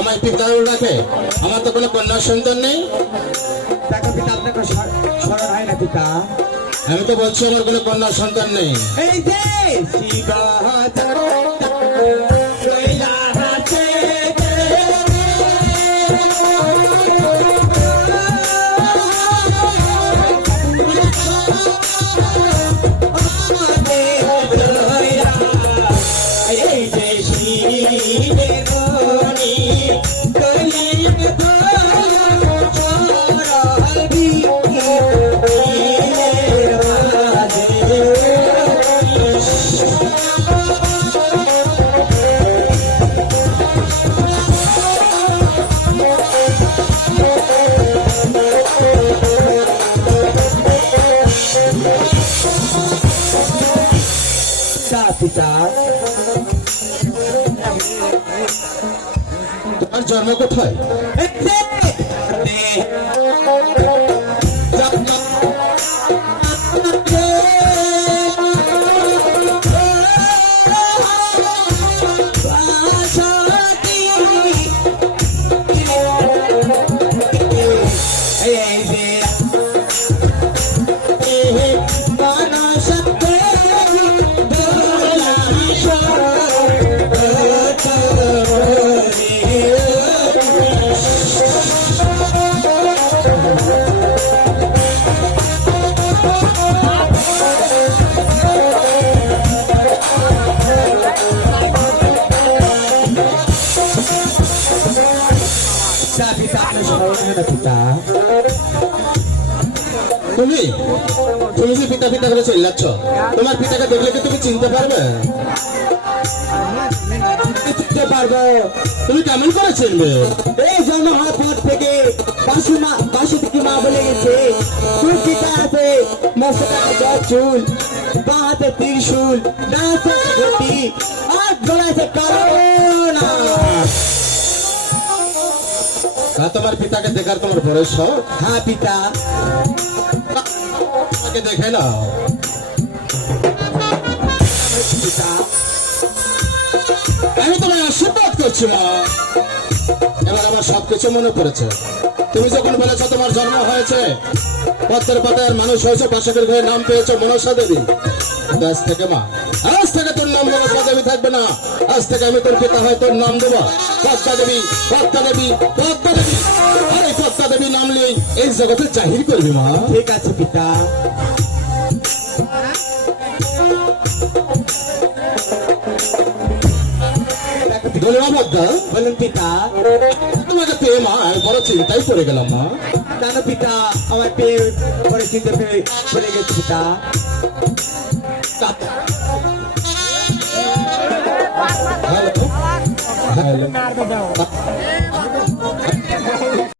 আমার পিতা ডাকে, আমার তো কোনো কন্যা সন্তান নেই। আমি তো বলছি আমার কোনো কন্যা সন্তান নেই। এই যে তোমার জন্ম কোথায়? তুমি তুমি যে পিতা পিতা করে চিল্লাচ্ছ, তোমার পিতাকে দেখলে কি তুমি চিনতে পারবে? চিনতে পারবো। তুমি কেমন করে চিনবে? এই জন্ম হওয়ার পর থেকে বাসু থেকে মা বলে গেছে তোর পিতা আছে মশলা চুল, বা হাতে ত্রিশূল, ডান্সে ঘটি আর গলায় কারণ। তোমার পিতাকে দেখার তোমার বড় শখ? হ্যাঁ পিতা, দেখে না আমি তোমায় আশীর্বাদ করছি মা। এবার আমার সবকিছু মনে পড়েছে। তুমি যখন বলেছ তোমার জন্ম হয়েছে পত্রের পাতার মানুষ হয়েছে, বাসকের ঘরে নাম পেয়েছো মনসা দেবী। আজ থেকে মা, আজ থেকে তোর নাম মনসা দেবী থাকবে না। আজ থেকে আমি তোর পিতা হয় তোর নাম দেবো পদ্মা দেবী, পদ্মা দেবী, পদ্মা দেবী। আর এই পদ্মা দেবী নাম নিয়ে এই জগতে জাহির করবি মা। ঠিক আছে পিতা। বলুন পিতা। তোমাকে পেয়ে মা আমি বড় চিন্তায় পড়ে গেলাম মা। কেন পিতা? আমার পেয়ে পরে চিন্তা পড়ে গেছে পিতা। Hello hello